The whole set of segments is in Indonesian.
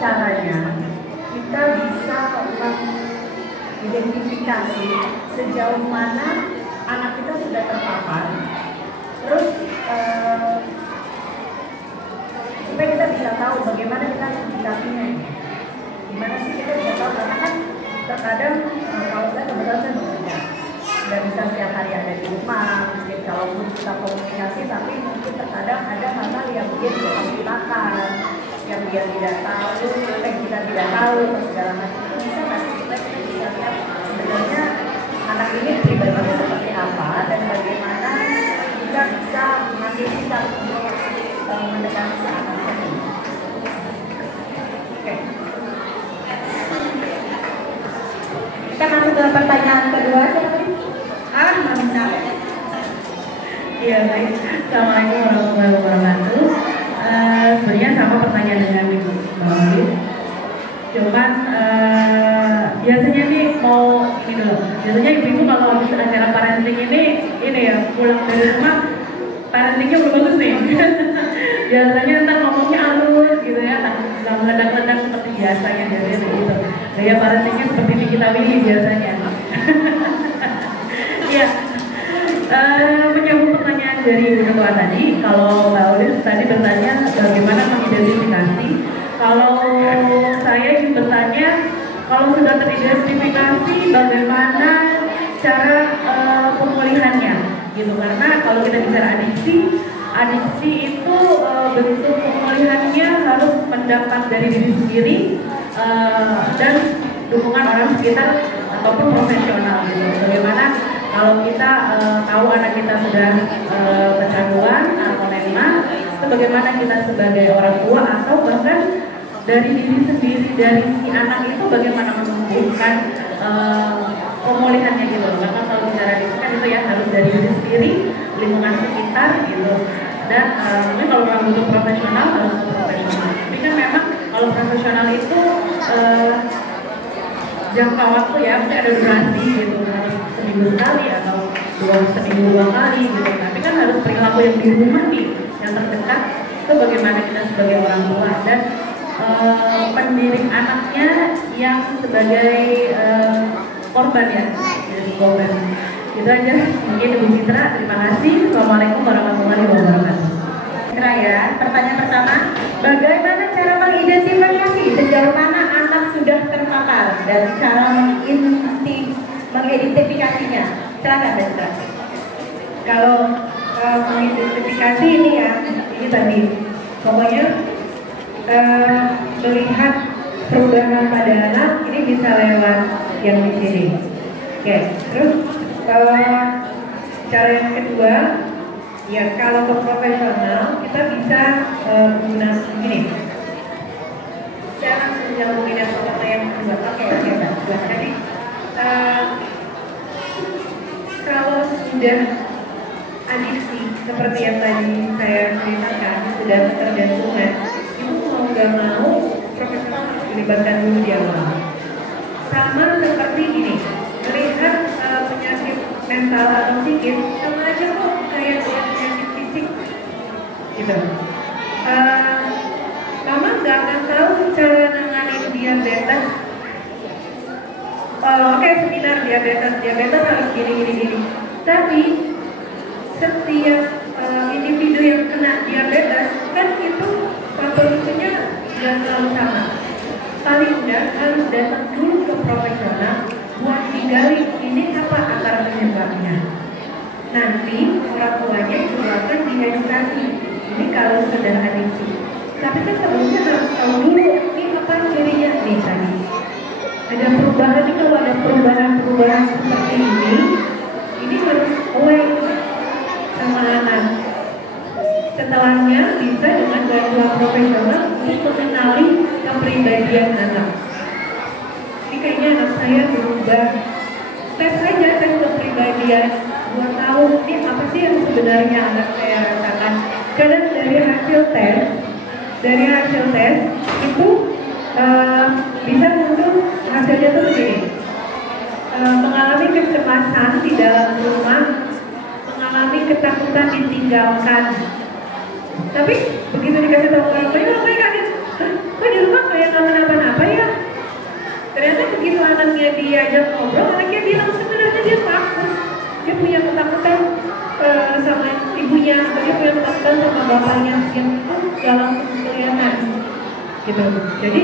caranya kita bisa mengidentifikasi sejauh mana anak kita sudah terpapar, terus supaya kita bisa tahu bagaimana kita menyikapinya. Gimana sih kita bisa tahu, karena kan terkadang kalau saya kebetulan saya bekerja, nggak bisa setiap hari ada di rumah, mungkin kalaupun kita komunikasi, tapi mungkin terkadang ada hal-hal yang dia tidak ceritakan, yang dia tidak tahu, kita tidak tahu, atau segala macam. Bisa nggak sih kita bisa lihat sebenarnya anak ini pribadinya seperti apa, dan bagaimana kita bisa mengambil sikap untuk mendekati si anak ini. Oke. Kita masuk ke pertanyaan kedua. Mantap. Iya, baik. Assalamualaikum warahmatullahi wabarakatuh. Sebenarnya sama pertanyaan dengan Ibu Mbak. Cuman biasanya nih mau ini dulu. Biasanya ibu-ibu kalau habis acara parenting ini ya pulang dari rumah parentingnya belum bagus nih. Biasanya ntar ngomongnya halus gitu ya, nggak meledak-ledak seperti biasanya dari itu. Gaya parentingnya seperti Nikita Willy biasanya. Iya, menyambung pertanyaan dari Ibu Ketua tadi, kalau Mbak Olis tadi bertanya bagaimana mengidentifikasi. Kalau saya ingin bertanya, kalau sudah teridentifikasi bagaimana cara pemulihannya, gitu. Karena kalau kita bicara adiksi itu bentuk pemulihannya harus mendapat dari diri sendiri dan dukungan orang sekitar ataupun profesional, gitu. Bagaimana kalau kita tahu anak kita sudah kecanduan atau nema, itu bagaimana kita sebagai orang tua atau bahkan dari diri sendiri, dari si anak itu bagaimana menumbuhkan pemulihannya gitu. Karena kalau bicara itu kan itu ya harus dari diri sendiri, lingkungan sekitar gitu. Dan mungkin kalau orang butuh profesional harus profesional. Tapi kan memang kalau profesional itu jangka waktu ya, mungkin ada durasi gitu, harus seminggu sekali atau seminggu dua kali gitu. Tapi kan harus perilaku yang di rumah nih, yang terdekat itu bagaimana kita sebagai orang tua dan pendidik anaknya yang sebagai korban ya, jadi korban. Itu aja mungkin Ibu Citra. Terima kasih. Assalamualaikum warahmatullahi wabarakatuh. Citra ya, pertanyaan pertama, bagaimana cara mengidentifikasi sejauh mana anak sudah terpapar dan cara mengidentifikasinya? Silakan Citra. Kalau mengidentifikasi ini ya, ini tadi pokoknya melihat perubahan pada anak ini bisa lewat yang di sini. Oke, terus cara yang kedua ya, kalau ke profesional kita bisa menggunakan ini. Saya langsung nyambungin yang pertama yang kedua. Oke, baik. Jadi kalau sudah adiksi seperti yang tadi saya ceritakan, sudah ketergantungan, itu mau nggak mau profesional harus dilibatkan dulu di awal. Sama seperti ini, melihat penyakit mental atau psikis sama aja kok kayak penyakit fisik, gitu. Mama nggak akan tahu cara nanganin diabetes. Oke, seminar diabetes harus gini. Tapi setiap individu yang kena diabetes kan itu patologinya nggak selalu sama. Paling enggak harus datang dulu ke profesional buat digali ini apa akar penyebabnya. Nanti orang tuanya juga akan diedukasi. Ini kalau sudah adiksi. Tapi kan sebelumnya harus tahu dulu ini apa cirinya nih tadi. Ada perubahan nih, kalau ada perubahan seperti ini harus aware sama anak. Setelahnya bisa dengan bantuan profesional untuk mengenali kepribadian anak. Ini kayaknya anak saya berubah. Tes aja, tes kepribadian buat tahu ini apa sih yang sebenarnya anak saya rasakan. Kadang dari hasil tes itu bisa muncul hasilnya tuh begini. Mengalami kecemasan di dalam rumah, mengalami ketakutan ditinggalkan. Tapi begitu dikasih tahu orang tuanya kaget. Hah? Kok di rumah diajak ngobrol, anaknya bilang sebenarnya dia takut, dia punya ketakutan sama ibunya, dia punya ketakutan sama bapaknya yang itu gak langsung kelihatan gitu. Jadi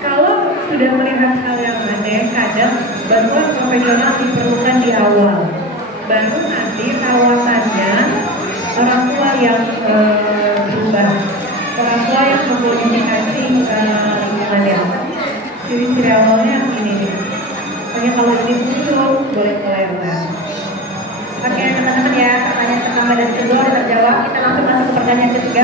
kalau sudah melihat hal yang aneh, kadang bantuan profesional diperlukan di awal, baru nanti rawatannya orang tua yang berubah, orang tua yang memodifikasi lingkungannya. Ciri-ciri awalnya ini nih. Pokoknya kalau ini muncul boleh mulai ubah. Oke teman-teman ya, pertanyaan pertama dan kedua terjawab. Kita langsung masuk ke pertanyaan ketiga.